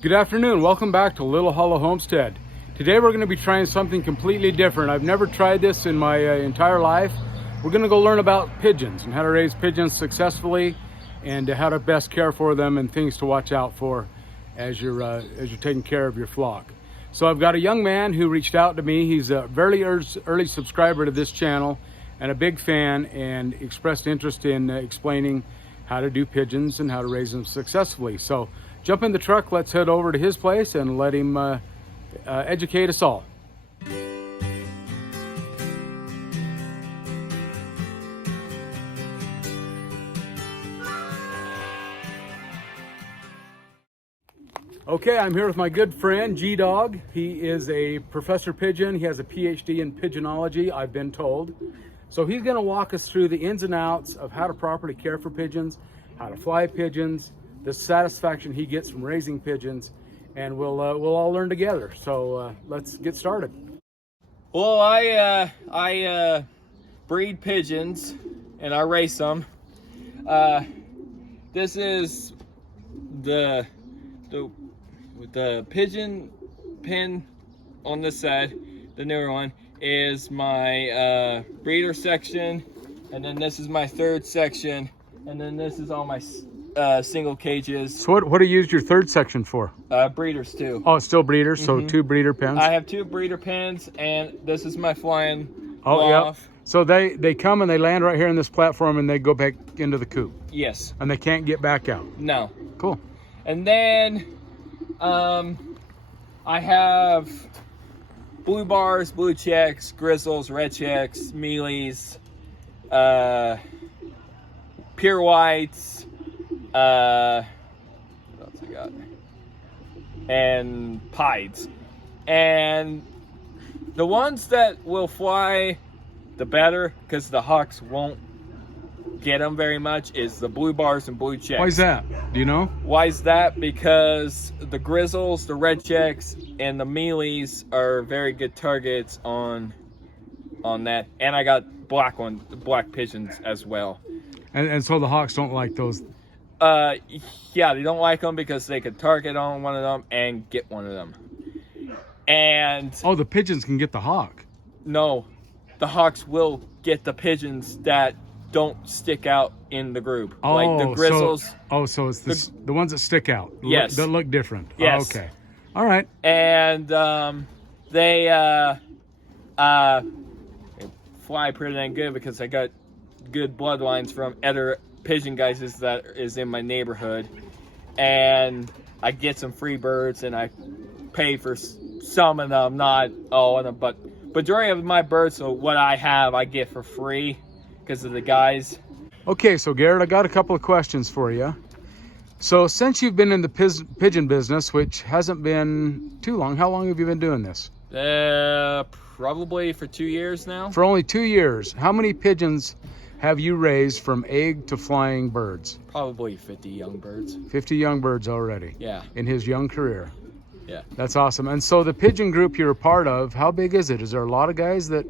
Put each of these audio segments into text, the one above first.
Good afternoon, welcome back to Little Hollow Homestead. Today we're going to be trying something completely different. I've never tried this in my entire life. We're going to go learn about pigeons and how to raise pigeons successfully and how to best care for them and things to watch out for as you're taking care of your flock. So I've got a young man who reached out to me. He's a very early subscriber to this channel and a big fan, and expressed interest in explaining how to do pigeons and how to raise them successfully. So jump in the truck, let's head over to his place and let him educate us all. Okay, I'm here with my good friend, G-Dog. He is a professor pigeon. He has a PhD in pigeonology, I've been told. So he's gonna walk us through the ins and outs of how to properly care for pigeons, how to fly pigeons, the satisfaction he gets from raising pigeons, and we'll all learn together. So let's get started. Well, I breed pigeons and I race them. This is the pigeon pen on this side. The newer one is my breeder section, and then this is my third section, and then this is all my single cages. So what do you use your third section for? Breeders too. Oh, it's still breeders, so two breeder pens? I have two breeder pens, and this is my flying Yep. loft. So they come and they land right here in this platform and they go back into the coop? Yes. And they can't get back out? No. Cool. And then I have blue bars, blue checks, grizzles, red checks, mealies, pure whites, what else I got? And pieds. And the ones that will fly the better, because the hawks won't get them very much, is the blue bars and blue checks. Why is that? Do you know? Why is that? Because the grizzles, the red checks, and the mealies are very good targets on that. And I got black pigeons as well. And so the hawks don't like those? Yeah, they don't like them because they could target on one of them and get one of them. And oh, the pigeons can get the hawk? No, the hawks will get the pigeons that don't stick out in the group. Oh, like the grizzles. So it's the ones that stick out. Yes. That look different. Yes. Oh, okay. All right. And they fly pretty dang good because I got good bloodlines from other pigeon guys that is in my neighborhood. And I get some free birds and I pay for some of them, not all of them, but majority of my birds, so what I have I get for free because of the guys. Okay, so Garrett, I got a couple of questions for you. So since you've been in the pigeon business, which hasn't been too long, how long have you been doing this? Probably for 2 years now. For only 2 years. How many pigeons have you raised from egg to flying birds? Probably 50 young birds. 50 young birds already? Yeah. In his young career? Yeah. That's awesome. And so the pigeon group you're a part of, how big is it? Is there a lot of guys that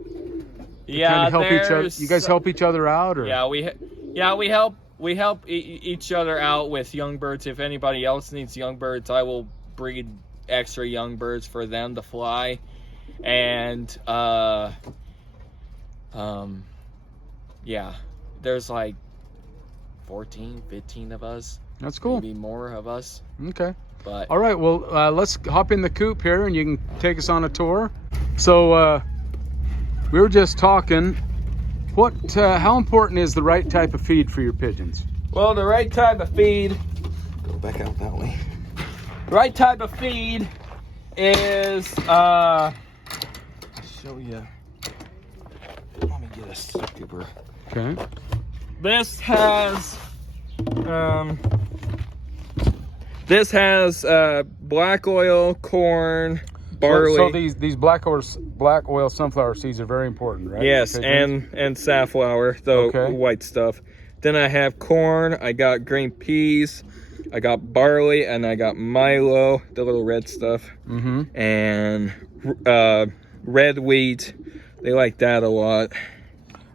kind of help each other? You guys help each other out, or? Yeah, we help each other out with young birds. If anybody else needs young birds, I will breed extra young birds for them to fly. And yeah, there's like 14, 15 of us. That's cool. Maybe more of us. Okay. But all right, well, let's hop in the coop here and you can take us on a tour. So we were just talking, how important is the right type of feed for your pigeons? Well, the right type of feed, Go back out that way. right type of feed is I'll show you. Let me get a scooper. Okay. this has black oil, corn, barley. So these black oil sunflower seeds are very important, right? Yes, and safflower, the white stuff. Then I have corn, I got green peas, I got barley, and I got Milo, the little red stuff. Mm-hmm. And red wheat. They like that a lot.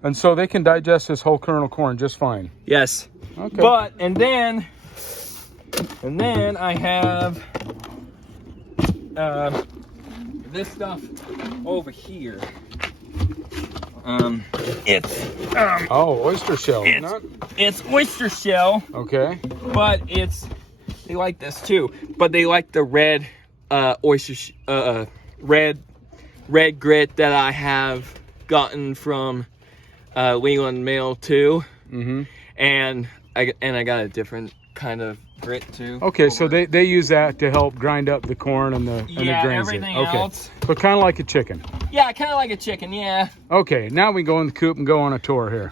And so they can digest this whole kernel corn just fine? Yes. Okay. But, and then I have this stuff over here. It's Oh, oyster shell, isn't it? it's oyster shell, Okay. but they like this too. But they like the red red grit that I have gotten from Leland Mail too. Mm-hmm. And I got a different kind of grit too. Okay, so they use that to help grind up the corn and the yeah, grains. everything Okay. else. But kind of like a chicken. Yeah, kind of like a chicken. Yeah. Okay, now we go in the coop and go on a tour here.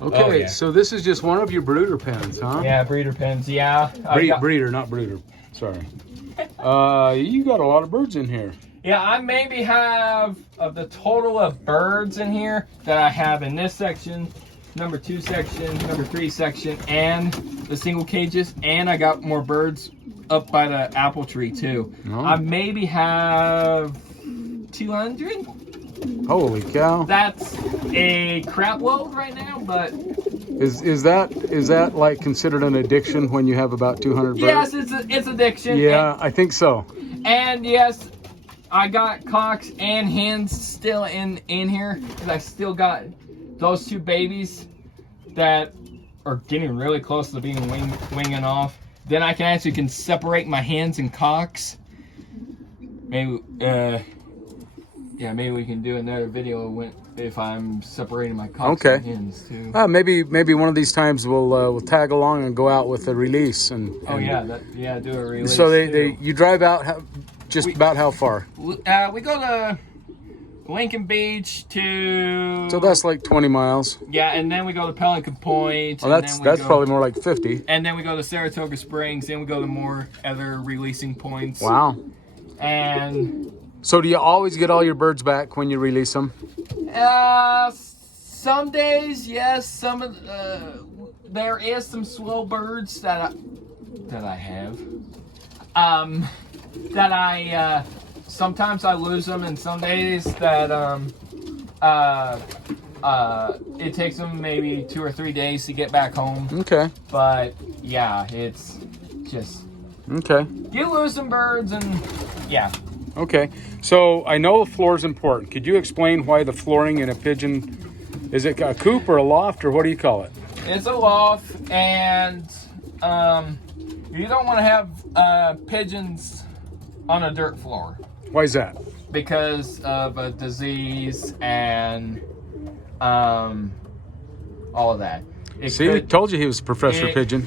Okay, Oh, yeah. so this is just one of your brooder pens, huh? Yeah, breeder pens. Yeah. Breeder, not brooder. Sorry. You got a lot of birds in here. Yeah, I maybe have of the total of birds in here that I have in this section, number 2 section, number 3 section, and the single cages, and I got more birds up by the apple tree too. Oh. I maybe have 200. Holy cow! That's a crap load right now, but Is that like considered an addiction when you have about 200 birds? yes, it's addiction. Yeah, I think so. And yes, I got cocks and hens still in here because I still got those 2 babies that are getting really close to being winging off. Then I can separate my hens and cocks. Maybe maybe we can do another video if I'm separating my cocks and hens too. Maybe one of these times we'll tag along and go out with a release and do a release. so you drive out about how far? We go to Lincoln Beach to. So that's like 20 miles. Yeah, and then we go to Pelican Point. Well, that's probably more like 50. And then we go to Saratoga Springs. Then we go to more other releasing points. Wow. And so do you always get all your birds back when you release them? some days, yes. Some of there is some slow birds that I have. That I sometimes I lose them, and some days that it takes them maybe 2 or 3 days to get back home. Okay. But yeah, it's just okay. You lose some birds, and yeah. Okay. So I know the floor is important. Could you explain why the flooring in a pigeon, is it a coop or a loft, or what do you call it? It's a loft, and you don't want to have pigeons on a dirt floor. Why is that? Because of a disease and all of that. I told you he was Professor Pigeon.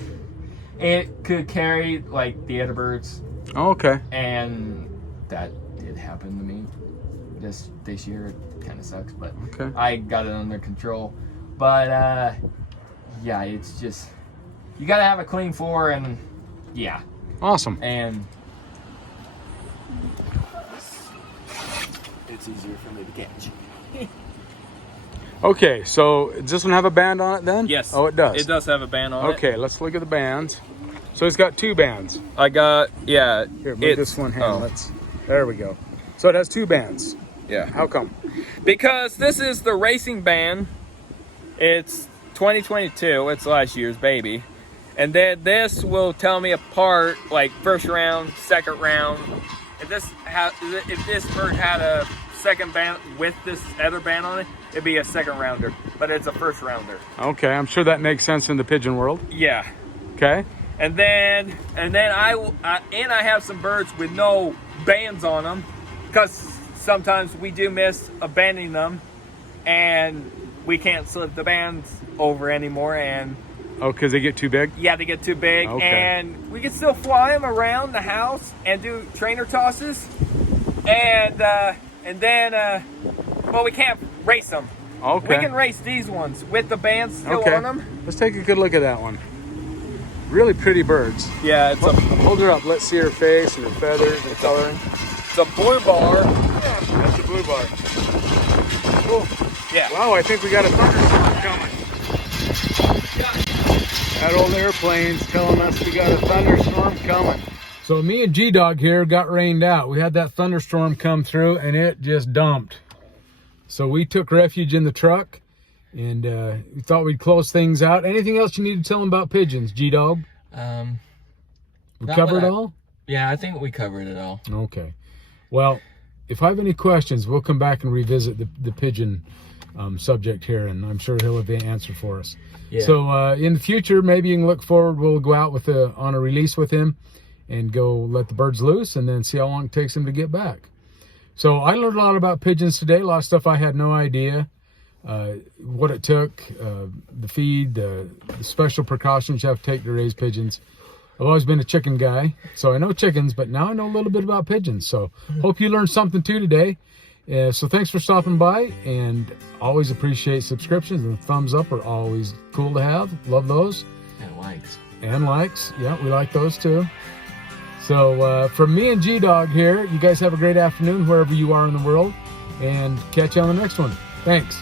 It could carry like the other birds. Oh, okay. And that did happen to me this year. It kind of sucks, but okay. I got it under control. But yeah, it's just you gotta have a clean floor, and yeah. Awesome. And it's easier for me to catch. Okay, so does this one have a band on it then? Yes. Oh, it does. It does have a band on it. Okay, let's look at the bands. So it's got 2 bands. I got, yeah. Here, move this one hand. There we go. So it has 2 bands. Yeah. How come? Because this is the racing band. It's 2022. It's last year's baby. And then this will tell me apart, like first round, second round. If this bird had a second band with this other band on it, it'd be a second rounder. But it's a first rounder. Okay, I'm sure that makes sense in the pigeon world. Yeah. Okay. And then I have some birds with no bands on them, because sometimes we do miss abandoning them, and we can't slip the bands over anymore. And oh, because they get too big? Yeah, they get too big. Okay. And we can still fly them around the house and do trainer tosses, and then well, we can't race them. Okay. We can race these ones with the bands still on them. Let's take a good look at that one. Really pretty birds. Yeah, it's Hold her up. Let's see her face and her feathers and coloring. It's a blue bar. Yeah, that's a blue bar. Cool. Yeah. Wow, I think we got a thunderstorm coming. That old airplane's telling us we got a thunderstorm coming. So me and G-Dog here got rained out. We had that thunderstorm come through and it just dumped. So we took refuge in the truck, and we thought we'd close things out. Anything else you need to tell them about pigeons, G-Dog? We covered it all? Yeah, I think we covered it all. Okay. Well, if I have any questions, we'll come back and revisit the pigeon subject here, and I'm sure he'll have the answer for us. Yeah. So in the future, maybe you can look forward. We'll go out on a release with him and go let the birds loose and then see how long it takes him to get back. So I learned a lot about pigeons today, a lot of stuff I had no idea. What it took, the feed, the special precautions you have to take to raise pigeons. I've always been a chicken guy, so I know chickens, but now I know a little bit about pigeons. So hope you learned something too today. So thanks for stopping by, and always appreciate subscriptions, and thumbs up are always cool to have. Love those. And likes. Yeah, we like those too. So from me and G-Dog here, you guys have a great afternoon wherever you are in the world, and catch you on the next one. Thanks.